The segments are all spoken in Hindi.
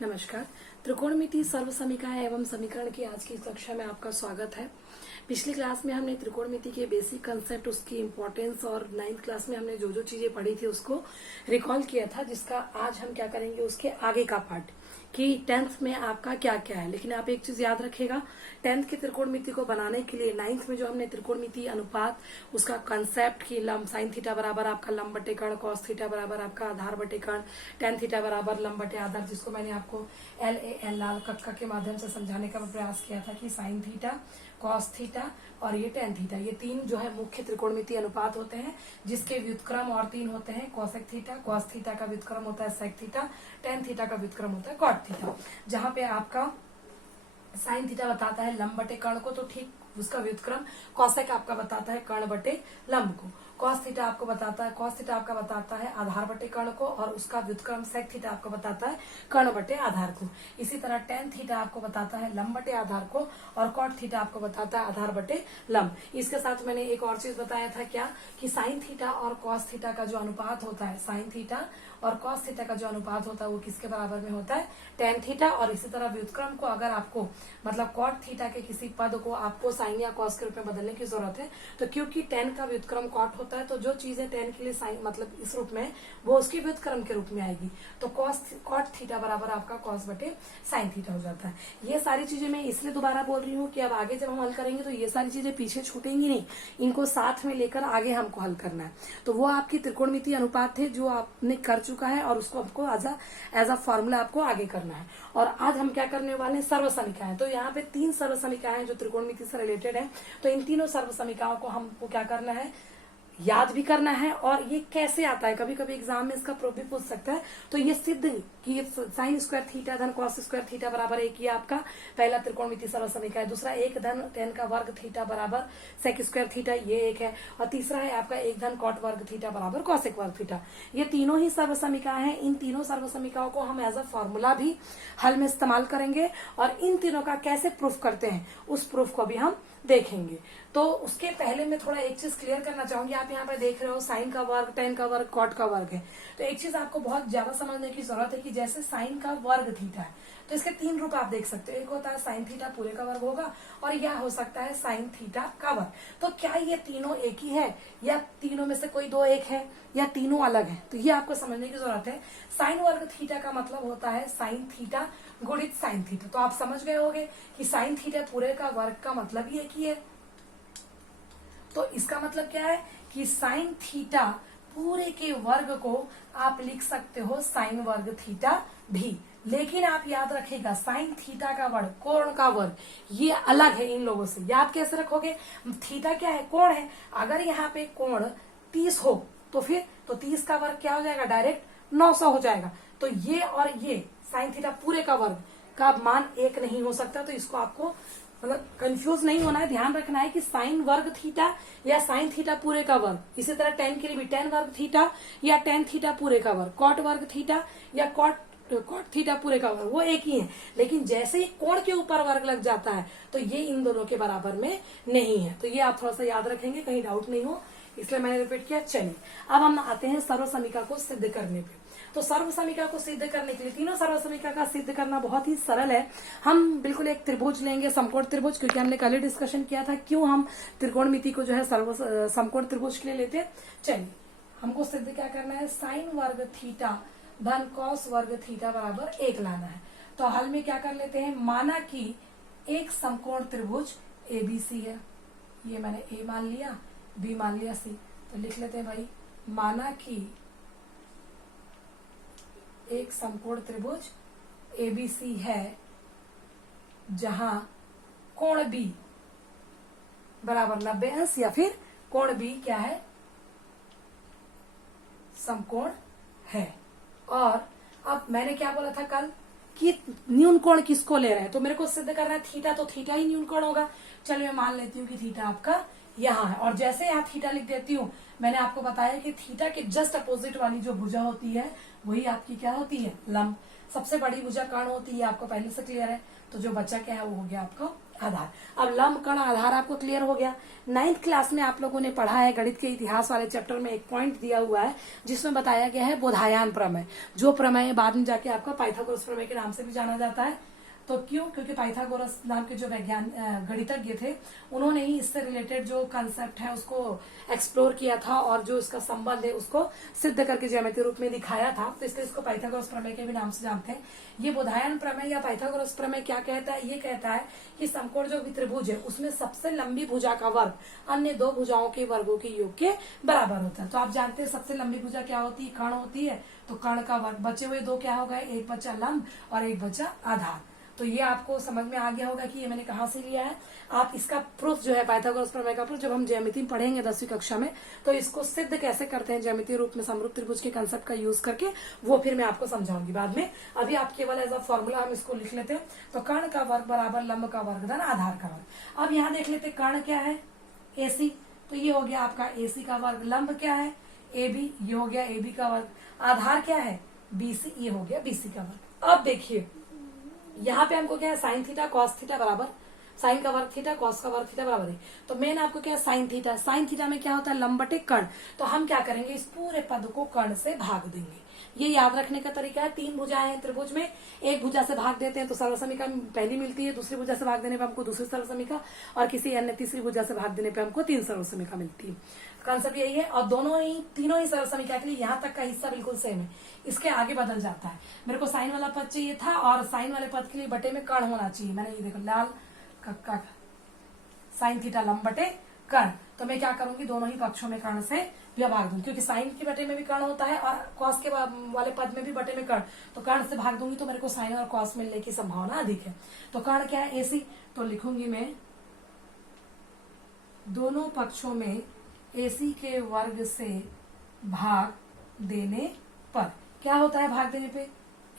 नमस्कार। त्रिकोणमिति सर्व समीकरण एवं समीकरण की आज की कक्षा में आपका स्वागत है। पिछली क्लास में हमने त्रिकोणमिति के बेसिक कंसेप्ट, उसकी इम्पोर्टेंस और 9th क्लास में हमने जो जो चीजें पढ़ी थी उसको रिकॉल किया था, जिसका आज हम क्या करेंगे उसके आगे का पार्ट कि 10th में आपका क्या क्या है। लेकिन आप एक चीज याद रखेगा, 10th की त्रिकोणमिति को बनाने के लिए 9th में जो हमने त्रिकोणमिति अनुपात उसका कंसेप्ट की लंब साइन थीटा बराबर आपका लंब बटे कर्ण, कॉस थीटा बराबर आपका आधार बटे कर्ण, टेन थीटा बराबर लंब बटे आधार, जिसको मैंने आपको LAN लाल कक्का के माध्यम से समझाने का प्रयास किया था कि साइन थीटा, कॉस थीटा और ये टेन थीटा, ये तीन जो है मुख्य त्रिकोणमिति अनुपात होते हैं, जिसके व्युत्क्रम और तीन होते हैं। कॉसेक थीटा, कॉस थीटा का व्युत्क्रम होता है सेक थीटा, टेन थीटा का व्युत्क्रम होता है कॉट थीटा। जहां पे आपका साइन थीटा बताता है लंब बटे कर्ण को, तो ठीक उसका व्युत्क्रम कॉसेक आपका बताता है कर्ण बटे लंब को। कॉस थीटा आपको बताता है, कॉस थीटा आपका बताता है आधार बटे कर्ण को, और उसका व्युत्क्रम सेक थीटा आपको बताता है कर्ण बटे आधार को। इसी तरह टेन थीटा आपको बताता है लंब बटे आधार को, और कॉट थीटा आपको बताता है आधार बटे लंब। इसके साथ मैंने एक और चीज बताया था क्या, कि साइन थीटा और कॉस थीटा का जो अनुपात होता है, साइन थीटा और कॉस थीटा का जो अनुपात होता है वो किसके बराबर में होता है, टेन थीटा। और इसी तरह व्युत्क्रम को अगर आपको मतलब कॉट थीटा के किसी पद को आपको साइन या कॉस के रूप में बदलने की जरूरत है, तो क्योंकि टेन का व्युत्क्रम कॉट होता है, तो जो चीजें टेन के लिए साइन मतलब इस रूप में वो उसके व्युत्क्रम के रूप में आएगी, तो कॉट थीटा बराबर आपका कॉस बटे साइन थीटा हो जाता है। ये सारी चीजें मैं इसलिए दोबारा बोल रही हूँ कि अब आगे जब हम हल करेंगे तो ये सारी चीजें पीछे छूटेंगी नहीं, इनको साथ में लेकर आगे हमको हल करना है। तो वो आपकी त्रिकोणमिति अनुपात थे जो आपने कर चुका है, और उसको आपको एज अ फॉर्मूला आपको आगे करना है। और आज हम क्या करने वाले हैं, सर्व समीकरण। तो यहाँ पे तीन सर्व समीकरण हैं जो त्रिकोणमिति से रिलेटेड है। तो इन तीनों सर्व समीकरणों को हमको क्या करना है, याद भी करना है। और ये कैसे आता है, कभी कभी एग्जाम में इसका प्रूफ भी पूछ सकता है। तो ये सिद्ध कि साइन स्क्वायर थीटा धन कॉस स्क्वायर थीटा बराबर एक, ये आपका पहला त्रिकोणमिति सर्व समीकरण है। दूसरा एक धन टेन का वर्ग थीटा बराबर सेक स्क्वायर थीटा, ये एक है। और तीसरा है आपका एक धन कॉट वर्ग थीटा बराबर कॉसेक वर्ग थीटा। ये तीनों ही सर्व समीकरण है। इन तीनों सर्व समीकरणों को हम एज अ फॉर्मूला भी हल में इस्तेमाल करेंगे, और इन तीनों का कैसे प्रूफ करते हैं उस प्रूफ को भी हम देखेंगे। तो उसके पहले मैं थोड़ा एक चीज क्लियर करना चाहूंगी। आप यहाँ पे देख रहे हो साइन का वर्ग, टेन का वर्ग, कॉट का वर्ग है। तो एक चीज आपको बहुत ज्यादा समझने की जरूरत है कि जैसे साइन का वर्ग थीटा है, तो इसके तीन रूप आप देख सकते हो। एक होता है साइन थीटा पूरे का वर्ग होगा, और यह हो सकता है साइन थीटा का वर्ग। तो क्या ये तीनों एक ही है, या तीनों में से कोई दो एक है, या तीनों अलग है, तो ये आपको समझने की जरूरत है। साइन वर्ग थीटा का मतलब होता है साइन थीटा गुणित साइन थीटा। तो आप समझ गए होंगे कि साइन थीटा पूरे का वर्ग का मतलब ही एक ही है। तो इसका मतलब क्या है कि साइन थीटा पूरे के वर्ग को आप लिख सकते हो साइन वर्ग थीटा भी। लेकिन आप याद रखिएगा, साइन थीटा का वर्ग, कोण का वर्ग, ये अलग है इन लोगों से। याद कैसे रखोगे, थीटा क्या है, कोण है। अगर यहाँ पे कोण 30 हो तो फिर तो 30 का वर्ग क्या हो जाएगा, डायरेक्ट 900 हो जाएगा। तो ये और ये साइन थीटा पूरे का वर्ग का मान एक नहीं हो सकता। तो इसको आपको मतलब कंफ्यूज नहीं होना है, ध्यान रखना है कि साइन वर्ग थीटा या साइन थीटा पूरे का वर्ग। इसी तरह टेन के लिए भी टेन वर्ग थीटा या टेन थीटा पूरे का वर्ग, कॉट वर्ग थीटा या कॉट थीटा पूरे का वर्ग, वो एक ही है। लेकिन जैसे ही कोण के ऊपर वर्ग लग जाता है तो ये इन दोनों के बराबर में नहीं है। तो ये आप थोड़ा सा याद रखेंगे, कहीं डाउट नहीं हो, इसलिए मैंने रिपीट किया। चलिए अब हम आते हैं सर्व समीकरण को सिद्ध करने पे। तो सर्व समीकरण को सिद्ध करने के लिए, तीनों सर्व समीकरण का सिद्ध करना बहुत ही सरल है। हम बिल्कुल एक त्रिभुज लेंगे, समकोण त्रिभुज, क्योंकि हमने कल ही डिस्कशन किया था क्यों हम त्रिकोणमिति को जो है समकोण त्रिभुज के लिए लेते हैं। चलिए हमको सिद्ध क्या करना है, साइन वर्ग थीटा धन कॉस वर्ग थीटा बराबर एक लाना है। तो हल में क्या कर लेते हैं, माना कि एक समकोण त्रिभुज ABC है, ये मैंने A मान लिया, B मान लिया, C। तो लिख लेते हैं भाई, माना कि एक समकोण त्रिभुज ABC है जहां कोण B बराबर 90 अंश, या फिर कोण B क्या है, समकोण है। और अब मैंने क्या बोला था कल कि न्यून कोण किसको ले रहे हैं, तो मेरे को सिद्ध करना है थीटा, तो थीटा ही न्यून कोण होगा। चलिए मैं मान लेती हूँ कि थीटा आपका यहाँ है, और जैसे यहाँ थीटा लिख देती हूँ, मैंने आपको बताया कि थीटा के जस्ट अपोजिट वाली जो भुजा होती है वही आपकी क्या होती है, लंब। सबसे बड़ी भुजा कर्ण होती है, आपको पहले से क्लियर है। तो जो बचा क्या है वो हो गया आपका आधार। अब लंब कण आधार आपको क्लियर हो गया। 9th क्लास में आप लोगों ने पढ़ा है, गणित के इतिहास वाले चैप्टर में एक पॉइंट दिया हुआ है जिसमें बताया गया है बोधायन प्रमेय, जो प्रमेय बाद में जाके आपका पाइथागोरस प्रमेय के नाम से भी जाना जाता है। तो क्यों? क्योंकि पाइथागोरस नाम के जो गणितज्ञ थे उन्होंने ही इससे रिलेटेड जो कंसेप्ट है उसको एक्सप्लोर किया था और जो इसका संबंध है उसको सिद्ध करके ज्यामितीय रूप में दिखाया था। तो इसलिए इसको पाइथागोरस प्रमेय के भी नाम से जानते हैं। ये बोधायन प्रमेय या पाइथागोरस प्रमेय क्या कहता है? ये कहता है कि समकोण जो त्रिभुज है उसमें सबसे लंबी भुजा का वर्ग अन्य दो भुजाओं के वर्गों के योग के बराबर होता है। तो आप जानते हैं सबसे लंबी भुजा क्या होती है? कर्ण होती है। तो कर्ण का वर्ग, बचे हुए दो क्या हो गए? एक बचा लंब और एक बचा आधार। तो ये आपको समझ में आ गया होगा कि ये मैंने कहाँ से लिया है। आप इसका प्रूफ जो है पाइथागोरस प्रमेय का प्रूफ जब हम ज्यामिति में पढ़ेंगे 10वीं कक्षा में, तो इसको सिद्ध कैसे करते हैं ज्यामितीय रूप में समरूप त्रिभुज के कंसेप्ट का यूज करके, वो फिर मैं आपको समझाऊंगी बाद में। अभी आप केवल एज अ फॉर्मूला हम इसको लिख लेते हैं। तो कर्ण का वर्ग बराबर लंब का वर्ग धन आधार का वर्ग। अब यहाँ देख लेते कर्ण क्या है? AC। तो ये हो गया आपका AC का वर्ग। लंब क्या है? AB। ये हो गया AB का वर्ग। आधार क्या है? BC। ये हो गया BC का वर्ग। अब देखिए यहाँ पे हमको क्या है? साइन थीटा कॉस थीटा बराबर साइन का वर्ग थीटा कॉस का वर्ग थीटा बराबर है। तो मेन आपको क्या है? Sine theta. साइन थीटा में क्या होता है? लंब बटे कर्ण। तो हम क्या करेंगे? इस पूरे पद को कर्ण से भाग देंगे। ये याद रखने का तरीका है। 3 भुजाएं हैं त्रिभुज में, एक भुजा से भाग देते हैं तो सरल समीकरण पहली मिलती है, दूसरी भुजा से भाग देने पे हमको दूसरी सरल समीकरण, और किसी अन्य तीसरी भुजा से भाग देने पे हमको 3 सरल समीकरण मिलती है। कंसेप्ट यही है। और तीनों ही सरल समीकरण के लिए यहाँ तक का हिस्सा बिल्कुल सेम है, इसके आगे बदल जाता है। मेरे को साइन वाला पद चाहिए था और साइन वाले पद के लिए बटे में कर्ण होना चाहिए। मैंने ये देखो लाल कक्का साइन थीटा लंब बटे कर्ण। तो मैं क्या करूंगी? दोनों ही पक्षों में कर्ण से भाग दूंगी, क्योंकि साइन के बटे में भी कर्ण होता है और कॉस के वाले पद में भी बटे में कर्ण। तो कर्ण से भाग दूंगी तो मेरे को साइन और कॉस मिलने की संभावना अधिक है। तो कर्ण क्या है? AC। तो लिखूंगी मैं दोनों पक्षों में AC के वर्ग से भाग देने पर क्या होता है? भाग देने पे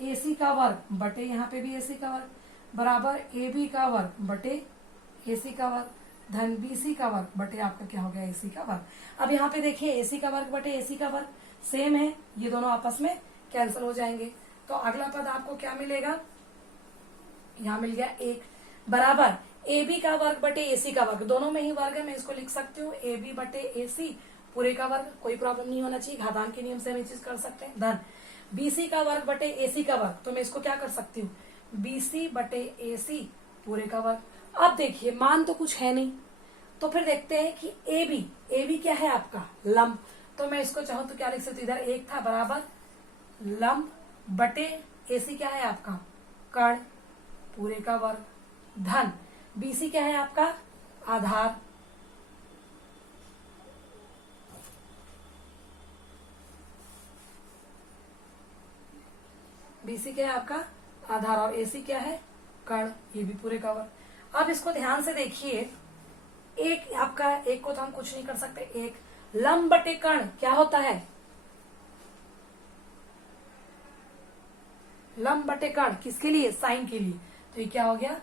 AC का वर्ग बटे यहाँ पे भी AC का वर्ग बराबर AB का वर्ग बटे AC का वर्ग धन BC का वर्ग बटे आपका क्या हो गया? AC का वर्ग। अब यहाँ पे देखिए AC का वर्ग बटे AC का वर्ग सेम है, ये दोनों आपस में कैंसिल हो जाएंगे। तो अगला पद आपको क्या मिलेगा? यहाँ मिल गया 1 बराबर AB का वर्ग बटे AC का वर्ग। दोनों में ही वर्ग है, मैं इसको लिख सकती हूँ AB बटे AC पूरे का वर्ग। कोई प्रॉब्लम नहीं होना चाहिए, घातांक के नियम से हम ये चीज कर सकते हैं। धन BC का वर्ग बटे AC का वर्ग। तो मैं इसको क्या कर सकती हूँ? BC बटे AC पूरे का वर्ग। अब देखिए मान तो कुछ है नहीं, तो फिर देखते हैं कि AB क्या है आपका? लंब। तो मैं इसको चाहूं तो क्या लिख सकती हूँ? इधर 1 था बराबर लंब बटे AC क्या है आपका? कर्ण पूरे का वर्ग धन BC क्या है आपका? आधार। BC क्या है आपका? आधार। और AC क्या है? कर्ण। ये भी पूरे का वर्ग। अब इसको ध्यान से देखिए, एक आपका एक को तो हम कुछ नहीं कर सकते। एक लंब बटे कर्ण क्या होता है? लंब बटे कर्ण किसके लिए? साइन के लिए। तो ये क्या हो गया?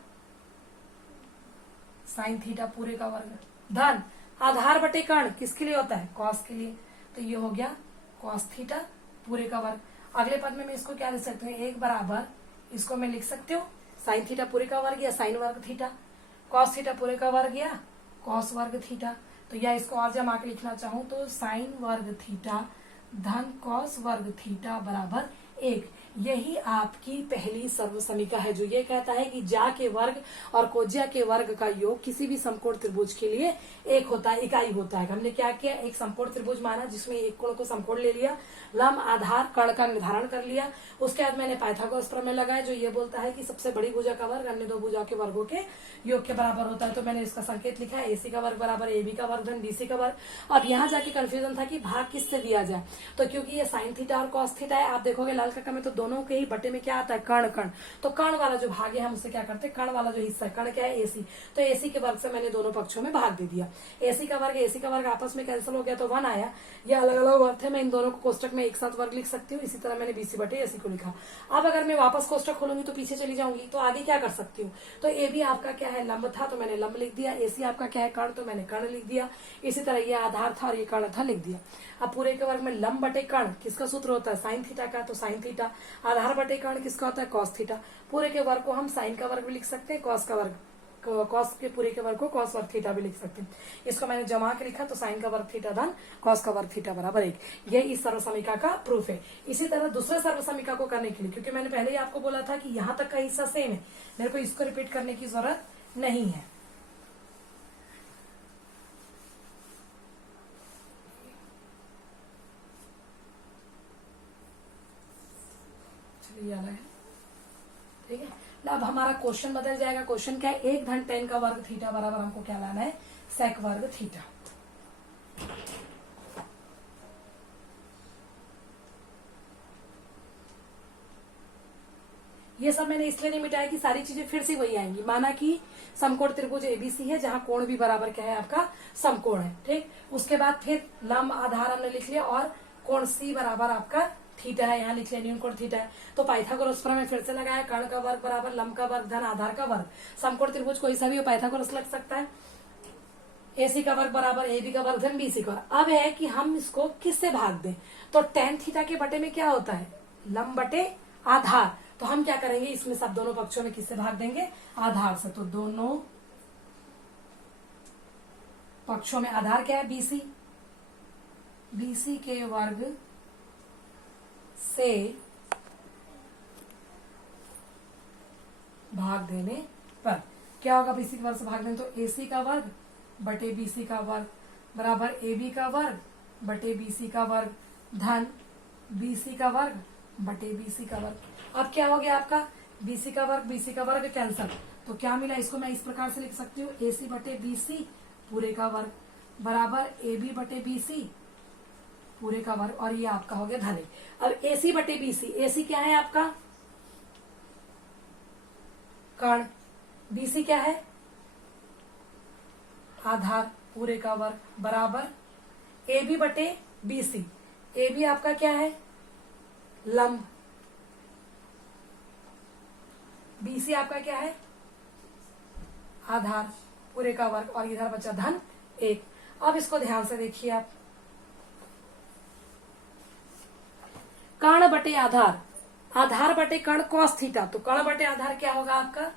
साइन थीटा पूरे का वर्ग धन आधार बटे कर्ण किसके लिए होता है? कॉस के लिए। तो ये हो गया कॉस थीटा पूरे का वर्ग। अगले पद में मैं इसको क्या लिख सकती हूँ? 1 बराबर इसको मैं लिख सकती हूँ साइन थीटा पूरे का वर्ग या साइन वर्ग थीटा, कॉस थीटा पूरे का वर्ग या कॉस वर्ग थीटा। तो या इसको और जमा के लिखना चाहूं तो साइन वर्ग थीटा धन कॉस वर्ग थीटा बराबर 1। यही आपकी पहली सर्व समीकरण है जो ये कहता है कि ज्या के वर्ग और कोज्या के वर्ग का योग किसी भी समकोण त्रिभुज के लिए एक होता है, इकाई होता है। हमने क्या किया? एक समकोण त्रिभुज माना जिसमें एक कोण को समकोण ले लिया, लंब आधार कर्ण का निर्धारण कर लिया। उसके बाद मैंने पाइथागोरस प्रमेय लगाया जो ये बोलता है कि सबसे बड़ी भुजा का वर्ग अन्य दो भुजाओं के वर्गों के योग के बराबर होता है। तो मैंने इसका संकेत लिखा है AC का वर्ग बराबर AB का वर्ग धन BC का वर्ग। अब यहाँ जाके कंफ्यूजन था कि भाग किससे दिया जाए, तो क्योंकि ये साइन थीटा और कॉस थीटा है, आप देखोगे लाल कक्का में तो दोनों के ही बटे में क्या आता है? कर्ण। कर्ण तो कर्ण वाला जो भाग है हम उससे क्या करते हैं? कर्ण वाला जो हिस्सा है, कर्ण क्या है? AC। तो AC के वर्ग से मैंने दोनों पक्षों में भाग दे दिया। AC का वर्ग आपस में कैंसिल हो गया तो 1 आया। ये अलग अलग वर्ग थे, मैं इन दोनों को कोष्टक में एक साथ वर्ग लिख सकती हूँ। इसी तरह मैंने BC बटे AC को लिखा। अब अगर मैं वापस कोष्टक खोलूंगी तो पीछे चली जाऊंगी, तो आगे क्या कर सकती हूँ? तो AB आपका क्या है? लंब था तो मैंने लंब लिख दिया। AC आपका क्या है? कर्ण, तो मैंने कर्ण लिख दिया। इसी तरह ये आधार था और ये कर्ण था, लिख दिया। अब पूरे के वर्ग में लंब बटे कर्ण किसका सूत्र होता है? साइन थीटा का, तो साइन थीटा। आधार बटे कर्ण किसका होता है? Cos theta. पूरे के वर्ग को हम साइन का वर्ग भी लिख सकते हैं, कॉस का वर्ग कॉस के पूरे के वर्ग को कॉस वर्ग थीटा भी लिख सकते हैं। इसको मैंने जमा के लिखा तो साइन का वर्ग थीटा धन कॉस का वर्ग थीटा बराबर 1। ये इस सर्वसमीका का प्रूफ है। इसी तरह दूसरे सर्वसमीका को करने के लिए, क्योंकि मैंने पहले ही आपको बोला था कि यहाँ तक का हिस्सा सेम है, मेरे को इसको रिपीट करने की जरूरत नहीं है। चलिए है, ठीक है। अब हमारा क्वेश्चन बदल जाएगा। क्वेश्चन क्या है, 1 धन tan का वर्ग थीटा बराबर हमको क्या लाना है, sec वर्ग थीटा। ये सब मैंने इसलिए नहीं मिटाया कि सारी चीजें फिर से वही आएंगी। माना कि समकोण त्रिभुज एबीसी है जहां कोण भी बराबर क्या है आपका समकोण है, ठीक। उसके बाद फिर लंब आधार हमने लिख लिया और कोण सी बराबर आपका थीटा है, यहाँ लिख लिया न्यून कोण थीटा है। तो पाइथागोरस प्रमेय फिर से लगाया, कर्ण का वर्ग बराबर लंब का वर्ग धन आधार का वर्ग। समकोण त्रिभुज कोई सा भी हो, पाइथागोरस लग सकता है। एसी का वर्ग बराबर एबी का वर्ग धन बीसी का वर्ग। अब है कि हम इसको किससे भाग दें, तो tan थीटा के बटे में क्या होता है, लंब बटे आधार। तो हम क्या करेंगे, इसमें सब दोनों पक्षों में किससे भाग देंगे, आधार से। तो दोनों पक्षों में आधार क्या है, बीसी, बीसी के वर्ग से भाग देने पर क्या होगा, बीसी के वर्ग से भाग देने तो एसी का वर्ग बटे बीसी का वर्ग बराबर एबी का वर्ग बटे बीसी का वर्ग धन बीसी का वर्ग बटे बीसी का वर्ग। अब क्या हो गया आपका, बीसी का वर्ग कैंसल, तो क्या मिला, इसको मैं इस प्रकार से लिख सकती हूँ, एसी बटे बीसी पूरे का वर्ग बराबर एबी बटे बीसी पूरे का वर्ग, और ये आपका हो गया धन। अब एसी बटे बीसी, एसी क्या है आपका कर्ण, बीसी क्या है आधार पूरे का वर्ग बराबर एबी बटे बीसी, एबी आपका क्या है लंब, बीसी आपका क्या है आधार पूरे का वर्ग, और इधर बचा धन 1। अब इसको ध्यान से देखिए आप, कर्ण बटे आधार, आधार बटे कर्ण कॉस थीटा, तो कर्ण बटे आधार क्या होगा आपका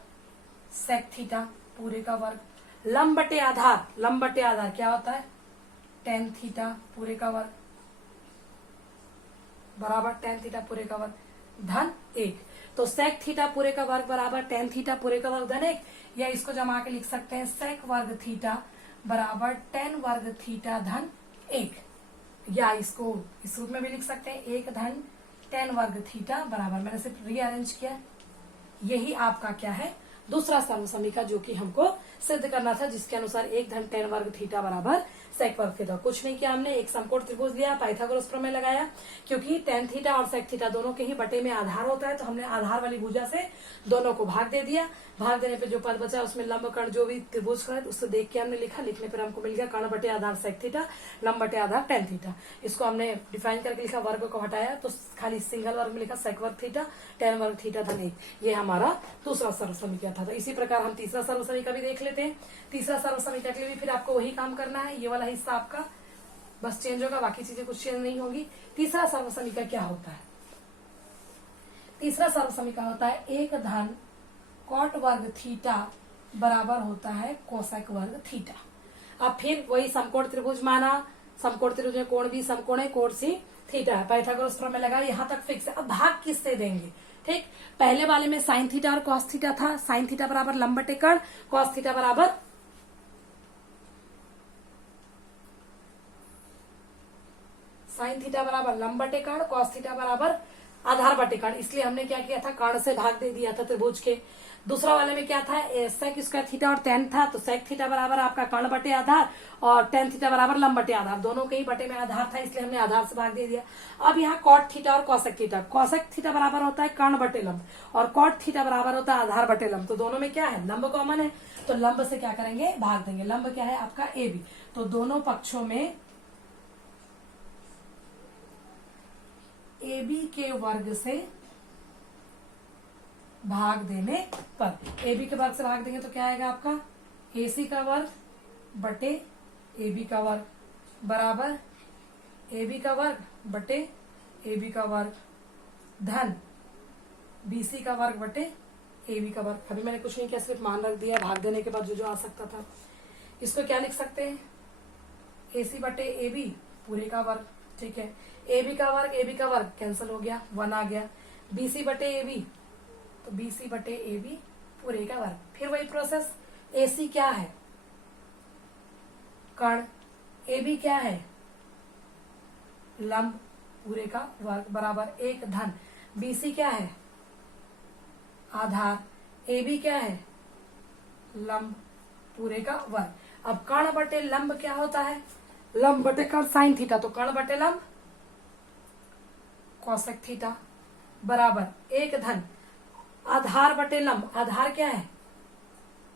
सेक थीटा पूरे का वर्ग, लंब बटे आधार, लंब बटे आधार क्या होता है टेन थीटा पूरे का वर्ग बराबर टेन थीटा पूरे का वर्ग धन 1। तो सेक थीटा पूरे का वर्ग बराबर टेन थीटा पूरे का वर्ग धन 1, या इसको जमा के लिख सकते हैं सेक वर्ग थीटा बराबर टेन वर्ग थीटा धन 1, या इसको इस रूप में भी लिख सकते हैं 1 धन टेन वर्ग थीटा बराबर, मैंने सिर्फ रीअरेंज किया। यही आपका क्या है दूसरा सर्वसमीका, जो कि हमको सिद्ध करना था, जिसके अनुसार 1 धन टेन वर्ग थीटा बराबर सेक वर्ग थीटा। कुछ नहीं किया हमने, एक समकोण त्रिभुज लिया, पाइथागोरस प्रमेय लगाया, क्योंकि टेन थीटा और सेक थीटा दोनों के ही बटे में आधार होता है, तो हमने आधार वाली भुजा से दोनों को भाग दे दिया। भाग देने पे जो पद बचा उसमें लंब कर्ण जो भी त्रिभुज का है उससे देख के हमने लिखा, लिखने पर हमको मिल गया कर्ण बटे आधार सेक थीटा, लंब बटे आधार टेन थीटा। इसको हमने डिफाइन करके लिखा, वर्ग को हटाया तो खाली सिंगल वर्ग में लिखा सेक वर्ग थीटा टेन वर्ग थीटा धन 1। ये हमारा दूसरा सर्वसमीका था। तो इसी प्रकार हम तीसरा सर्वसमीका भी देख लेते हैं। तीसरा सर्वसमीका के लिए भी फिर आपको वही काम करना है, ये वाला हिस्सा आपका बस चेंज होगा, बाकी चीजें कुछ चेंज नहीं होगी। तीसरा सर्वसमीका क्या होता है, तीसरा सर्वसमीका होता है 1 धन कॉट वर्ग थीटा बराबर होता है कोसेक वर्ग थीटा। अब फिर वही समकोण त्रिभुज माना, समकोण त्रिभुज में कोण भी समकोण है, कोण सी थीटा है, पाइथागोरस प्रमेय लगा, यहाँ तक फिक्स है। अब भाग किससे देंगे, ठीक, पहले वाले में साइन थीटा और कॉस थीटा था, साइन थीटा बराबर लंब बटे कर्ण, कॉस थीटा बराबर साइन थीटा बराबर लंब बटे कर्ण, कॉस थीटा बराबर आधार बटे कर्ण, इसलिए हमने क्या किया था कर्ण से भाग दे दिया था त्रिभुज के। दूसरा वाले में क्या था सेक स्क्वायर थीटा और टेन था, तो सेक थीटा बराबर आपका कर्ण बटे आधार और टेन थीटा बराबर लंब बटे आधार, दोनों के ही बटे में आधार था, इसलिए हमने आधार से भाग दे दिया। अब यहाँ कॉट थीटा और कॉसेक थीटा, कॉसेक थीटा बराबर होता है कर्ण बटे लंब और कॉट थीटा बराबर होता है आधार बटे लंब, तो दोनों में क्या है लंब कॉमन है, तो लंब से क्या करेंगे भाग देंगे। लंब क्या है आपका ए बी, तो दोनों पक्षों में ए बी के वर्ग से भाग देने पर, ए बी के वर्ग से भाग देंगे तो क्या आएगा आपका ए सी का वर्ग बटे ए बी का वर्ग बराबर ए बी का वर्ग बटे ए बी का वर्ग धन बी सी का वर्ग बटे ए बी का वर्ग। अभी मैंने कुछ नहीं किया, सिर्फ मान रख दिया, भाग देने के बाद जो जो आ सकता था। इसको क्या लिख सकते हैं, ए सी बटे ए बी पूरे का वर्ग। ठीक है, ए बी का वर्ग कैंसिल हो गया, 1 आ गया। बी सी बटे ए बी, तो बी सी बटे ए बी पूरे का वर्ग। फिर वही प्रोसेस, ए सी क्या है, कर्ण, ए बी क्या है, लंब पूरे का वर्ग बराबर 1 धन बी सी क्या है, आधार, ए बी क्या है, लंब पूरे का वर्ग। अब कर्ण बटे लंब क्या होता है, लंब बटे कर्ण साइन थीटा, तो कर्ण बटे लंब कौशिक थीटा बराबर 1 धन आधार बटे लंब, आधार क्या है,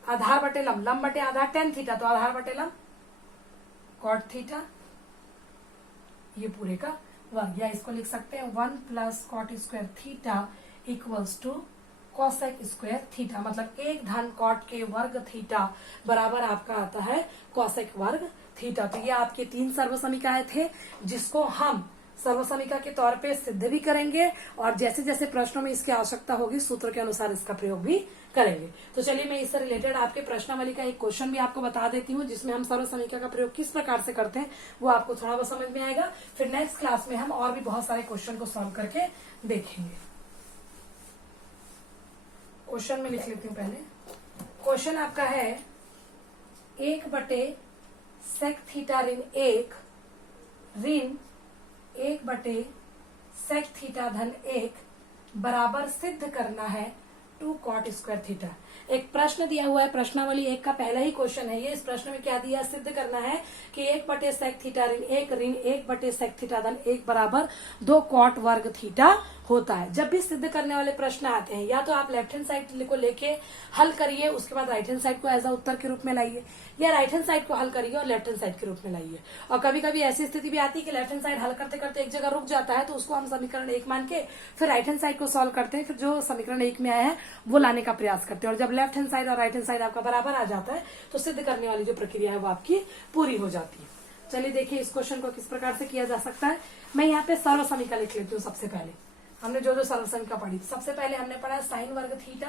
आधार बटे लंब, लंब बटे आधार टेन थीटा, तो आधार बटे लंब कॉट थीटा, ये पूरे का वर्ग। या इसको लिख सकते हैं 1 plus cot square theta equals to cosec square theta, मतलब 1 धन कॉट के वर्ग थीटा बराबर आपका आता है कॉसेक वर्ग थीटा। तो ये आपके 3 सर्वसमीकाएं थे, जिसको हम सर्वसमीका के तौर पे सिद्ध भी करेंगे और जैसे जैसे प्रश्नों में इसकी आवश्यकता होगी सूत्र के अनुसार इसका प्रयोग भी करेंगे। तो चलिए मैं इससे रिलेटेड आपके प्रश्नावली का एक क्वेश्चन भी आपको बता देती हूँ, जिसमें हम सर्वसमीका का प्रयोग किस प्रकार से करते हैं वो आपको थोड़ा बहुत समझ में आएगा। फिर नेक्स्ट क्लास में हम और भी बहुत सारे क्वेश्चन को सॉल्व करके देखेंगे। क्वेश्चन में लिख लेती हूँ पहले। क्वेश्चन आपका है 1 बटे सेक थीटा ऋण 1 ऋण 1 बटे सेक थीटा धन 1 बराबर सिद्ध करना है 2 कॉट स्क्वायर थीटा। एक प्रश्न दिया हुआ है, प्रश्नावली 1 का पहला ही क्वेश्चन है ये। इस प्रश्न में क्या दिया, सिद्ध करना है कि 1 बटे सेक थीटा ऋण 1 बटे सेक थीटा धन 1 बराबर 2 कॉट वर्ग थीटा होता है। जब भी सिद्ध करने वाले प्रश्न आते हैं, या तो आप लेफ्ट हैंड साइड को लेके हल करिए, उसके बाद राइट हैंड साइड को एज अ उत्तर के रूप में लाइए, या राइट हैंड साइड को हल करिए और लेफ्ट हैंड साइड के रूप में लाइए। और कभी कभी ऐसी स्थिति भी आती है कि लेफ्ट हैंड साइड हल करते करते एक जगह रुक जाता है, तो उसको हम समीकरण 1 मान के फिर राइट हैंड साइड को सॉल्व करते हैं, फिर जो समीकरण 1 में आया है वो लाने का प्रयास करते हैं। और जब लेफ्ट हैंड साइड और राइट हैंड साइड आपका बराबर आ जाता है तो सिद्ध करने वाली जो प्रक्रिया है वो आपकी पूरी हो जाती है। चलिए देखिए इस क्वेश्चन को किस प्रकार से किया जा सकता है। मैं यहाँ पे सर्वसमीका लिख लेती हूँ। सबसे पहले हमने जो जो सर्वसमीका पढ़ी, सबसे पहले हमने पढ़ा साइन वर्ग थीटा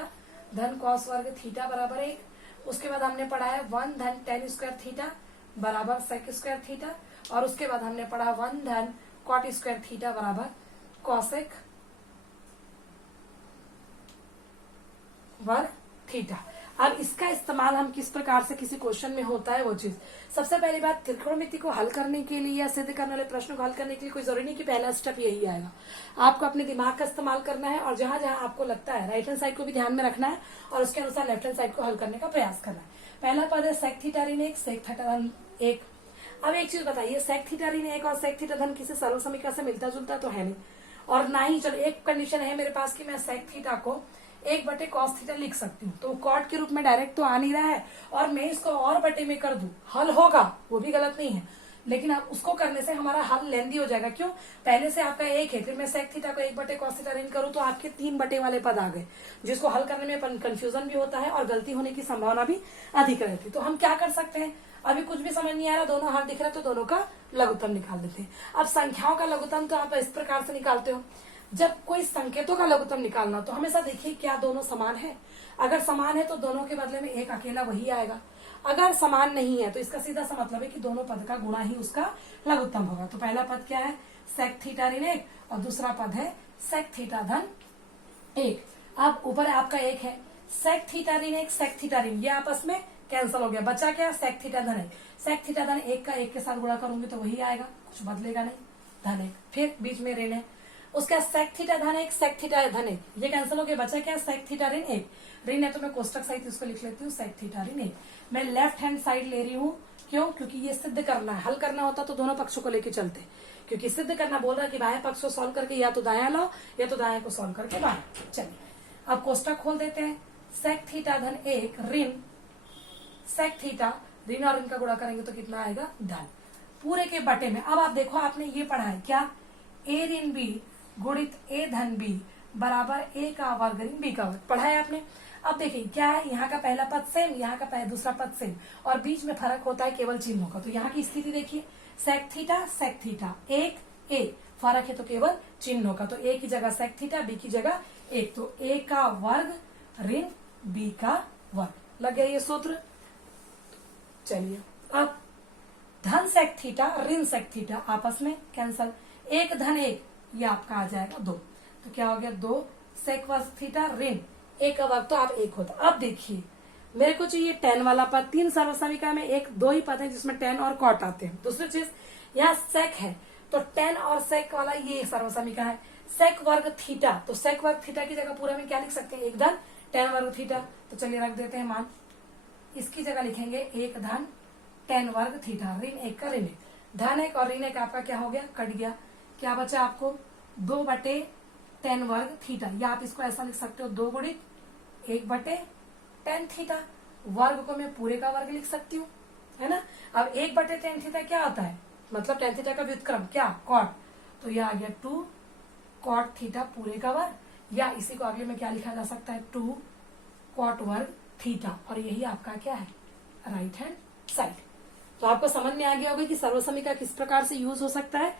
धन कॉस वर्ग थीटा बराबर 1। उसके बाद हमने पढ़ा है 1 धन टेन स्क्वायर थीटा बराबर सेक स्क्वायर थीटा, और उसके बाद हमने पढ़ा 1 धन कॉट स्क्वायर थीटा बराबर कॉसेक वर्ग थीटा। अब इसका इस्तेमाल हम किस प्रकार से किसी क्वेश्चन में होता है वो चीज। सबसे पहली बात, त्रिकोणमिति को हल करने के लिए या सिद्ध करने वाले प्रश्न को हल करने के लिए कोई जरूरी नहीं कि पहला स्टेप यही आएगा। आपको अपने दिमाग का इस्तेमाल करना है और जहां जहां आपको लगता है राइट हैंड साइड को भी ध्यान में रखना है और उसके अनुसार लेफ्ट हैंड साइड को हल करने का प्रयास करना है। पहला पद है सेक थीटा ऋण 1 सेक थीटा धन 1। अब एक चीज बताइए, सेक थीटा ऋण 1 और सेक थीटा धन किसी सर्वसमीका से मिलता जुलता तो है नहीं, और ना ही चलो एक कंडीशन है मेरे पास कि मैं सेक थीटा को 1 बटे कॉस थीटा लिख सकती हूँ, तो कॉट के रूप में डायरेक्ट तो आ नहीं रहा है, और मैं इसको और बटे में कर दूं हल होगा, वो भी गलत नहीं है, लेकिन अब उसको करने से हमारा हल लेंदी हो जाएगा। क्यों, पहले से आपका 1 है, फिर मैं सेक थीटा को 1 बटे कॉस थीटा ऋण करूँ तो आपके 3 बटे वाले पद आ गए, जिसको हल करने में कंफ्यूजन भी होता है और गलती होने की संभावना भी अधिक रहती है। तो हम क्या कर सकते हैं, अभी कुछ भी समझ नहीं आ रहा, दोनों हाथ दिख रहे तो दोनों का लघुत्तम निकाल देते हैं। अब संख्याओं का लघुत्तम तो आप इस प्रकार से निकालते हो, जब कोई संकेतों का लघुत्तम निकालना तो हमेशा देखिए क्या दोनों समान है। अगर समान है तो दोनों के बदले में एक अकेला वही आएगा, अगर समान नहीं है तो इसका सीधा सा मतलब है कि दोनों पद का गुणा ही उसका लघुत्तम होगा। तो पहला पद क्या है, सेक थीटा ऋण 1, और दूसरा पद है सेक थीटा धन 1। अब ऊपर आपका 1 है, सेक थीटा ऋण 1 सेक थीटा ऋण, ये आपस में कैंसिल हो गया, बचा क्या, सेक थीटा धन 1। सेक थीटा धन 1 का 1 के साथ गुणा करूंगी तो वही आएगा, कुछ बदलेगा नहीं, धन 1, फिर बीच में ऋण है, उसका सेक थीटा धन 1 सेक थीटा धन 1, ये कैंसिल हो गया, बचा क्या, सेक थीटा ऋण 1। ऋण है तो मैं कोष्टक सहित इसको लिख लेती हूँ सेक थीटा ऋण 1। मैं लेफ्ट हैंड साइड ले रही हूँ, क्यों, क्योंकि ये सिद्ध करना है। हल करना होता तो दोनों पक्षों को लेके चलते, क्योंकि सिद्ध करना बोल रहा है कि बाएं पक्ष को सॉल्व करके या तो दायां लाओ या तो दायां को सॉल्व करके बाएं। चलिए अब कोष्टक खोल देते हैं, सेक थीटा धन 1 ऋण सेक थीटा, ऋण और ऋण का गुणा करेंगे तो कितना आएगा, धन, पूरे के बटे में। अब आप देखो आपने ये पढ़ा है क्या, ए ऋण बी गुणित ए धन बी बराबर ए का वर्ग ऋण बी का वर्ग, पढ़ा है आपने। अब देखिए क्या है, यहाँ का पहला पद सेम, यहाँ का दूसरा पद सेम, और बीच में फर्क होता है केवल चिन्हों का। तो यहाँ की स्थिति देखिए, सेक थीटा 1 ए, फर्क है तो केवल चिन्हों का, तो ए की जगह सेक थीटा, बी की जगह 1, तो ए का वर्ग ऋण बी का वर्ग। लग गया ये सूत्र। चलिए अब धन सेक थीटा ऋण सेक थीटा आपस में कैंसल, एक धन एक, ये आपका आ जाएगा 2। तो क्या हो गया 2 सेक वर्ग थीटा ऋण एक का वर्ग, तो आप 1 होता। अब देखिए मेरे को चाहिए tan वाला पद। 3 सर्वसमीका में 2 ही पद है जिसमें tan और cot आते हैं। दूसरी चीज यहाँ सेक है, तो tan और सेक वाला ये सर्वसमीका है। सेक वर्ग थीटा, तो सेक वर्ग थीटा की जगह पूरा में क्या लिख सकते हैं, एक धन tan वर्ग थीटा। तो चलिए रख देते हैं मान, इसकी जगह लिखेंगे एक धन tan वर्ग थीटा, ऋण 1 का ऋण 1, धन 1 और ऋण 1 आपका क्या हो गया, कट गया। क्या बचा आपको 2 बटे tan वर्ग थीटा, या आप इसको ऐसा लिख सकते हो 2 गुणित 1 बटे tan थीटा। वर्ग को मैं पूरे का वर्ग लिख सकती हूँ, है ना। अब 1 बटे tan थीटा क्या होता है, मतलब tan थीटा का व्युत्क्रम क्या, cot। तो यह आ गया 2 cot थीटा पूरे का वर्ग, या इसी को आगे में क्या लिखा जा सकता है 2 cot वर्ग थीटा, और यही आपका क्या है राइट हैंड साइड। तो आपको समझ में आ गया होगा कि सर्वसमीका किस प्रकार से यूज हो सकता है।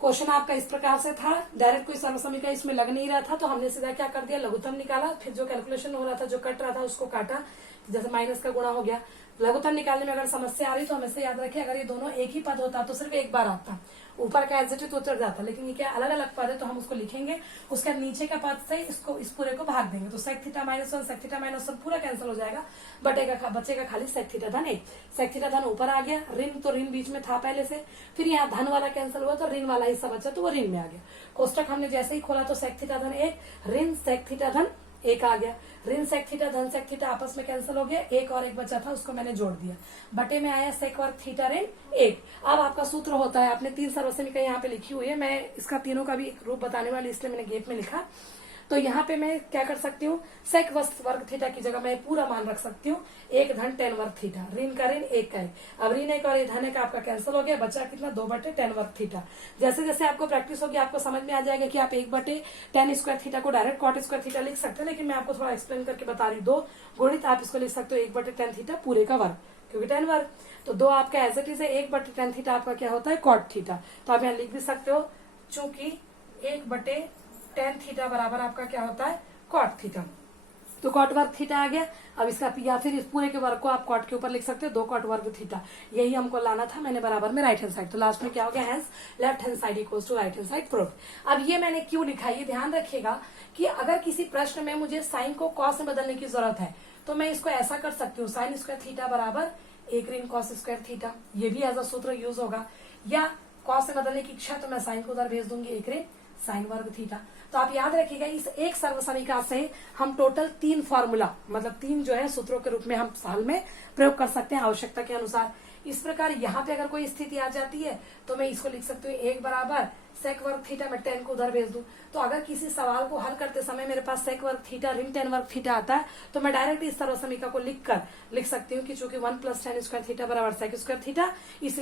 क्वेश्चन आपका इस प्रकार से था, डायरेक्ट कोई सर्वसमीका इसमें लग नहीं रहा था, तो हमने सीधा क्या कर दिया, लघुत्तम निकाला, फिर जो कैलकुलेशन हो रहा था, जो कट रहा था उसको काटा, जैसे माइनस का गुणा हो गया। लघुत्तम निकालने में अगर समस्या आ रही तो हमेशा याद रखिए, अगर ये दोनों एक ही पद होता तो सिर्फ एक बार आता, ऊपर का एज इट इज उतर जाता, लेकिन ये क्या अलग अलग पद है तो हम उसको लिखेंगे, उसके नीचे का पद से इसको इस पूरे को भाग देंगे, तो सेक थीटा -1 सेक थीटा -1 पूरा कैंसिल हो जाएगा, बचेगा खाली सेक थीटा धन 1। सेक थीटा धन ऊपर आ गया, ऋण तो ऋण बीच में था पहले से, फिर यहाँ धन वाला कैंसिल हुआ तो ऋण वाला हिस्सा बचा तो वो ऋण में आ गया। कोष्टक हमने जैसे ही खोला तो सेक थीटा धन 1 ऋण सेक थीटा धन 1 आ गया, ऋण सेक थीटा धन सेक थीटा आपस में कैंसिल हो गया, 1 और 1 बचा था उसको मैंने जोड़ दिया, बटे में आया सेक वर्ग थीटा ऋण 1। अब आपका सूत्र होता है, आपने 3 सर्वसमीका यहाँ पे लिखी हुई है, मैं इसका तीनों का भी रूप बताने वाली इसलिए मैंने गेप में लिखा। तो यहाँ पे मैं क्या कर सकती हूँ, सेक वर्ग थीटा की जगह मैं पूरा मान रख सकती हूँ, एक धन tan वर्ग थीटा, ऋण का ऋण 1 का 1। अब ऋण 1 और ये धन 1 आपका कैंसिल हो गया, बचा कितना 2 बटे tan वर्ग थीटा। जैसे जैसे आपको प्रैक्टिस होगी आपको समझ में आ जाएगा कि आप 1 बटे tan स्क्वायर थीटा को डायरेक्ट cot स्क्वायर थीटा लिख सकते हैं, लेकिन मैं आपको थोड़ा एक्सप्लेन करके बता रही हूँ। 2 गुणित आप इसको लिख सकते हो 1 बटे tan थीटा पूरे का वर्ग, क्योंकि tan वर्ग, तो 2 आपका एज इट इज है, 1 बटे tan थीटा आपका क्या होता है cot थीटा। तो आप यहाँ लिख भी सकते हो, चूंकि 1 बटे tan थीटा बराबर आपका क्या होता है cot थीटा, तो cot वर्ग थीटा आ गया। अब इसका या फिर इस पूरे के वर्ग को आप cot के ऊपर लिख सकते हो 2 cot वर्ग थीटा, यही हमको लाना था, मैंने बराबर में राइट हैंड साइड, तो लास्ट में क्या हो गया, hence left hand side equals to right hand side proof. अब ये मैंने क्यों लिखा, ये ध्यान रखिएगा कि अगर किसी प्रश्न में मुझे साइन को cos में बदलने की जरूरत है तो मैं इसको ऐसा कर सकती हूँ, साइन स्क्वायर थीटा बराबर 1 ऋण cos स्क्वायर थीटा, ये भी एज अ सूत्र यूज होगा, या cos से बदलने की इच्छा तो मैं साइन को उधर भेज दूंगी 1 ऋण साइन वर्ग थीटा। तो आप याद रखिएगा इस एक सर्वसमीका से हम टोटल 3 फॉर्मूला, मतलब 3 जो है सूत्रों के रूप में हम साल में प्रयोग कर सकते हैं आवश्यकता के अनुसार। इस प्रकार यहाँ पे अगर कोई स्थिति आ जाती है तो मैं इसको लिख सकती हूँ 1 बराबर सेक वर्ग थीटा, मैं tan को उधर भेज दूं। तो अगर किसी सवाल को हल करते समय मेरे पास सेक वर्ग थीटा ऋण tan वर्ग थीटा आता है तो मैं डायरेक्ट इस सर्वसमीका को लिख सकती हूँ कि चूंकि 1 + tan स्क्वायर थीटा बराबर सेक स्क्वायर थीटा, इसलिए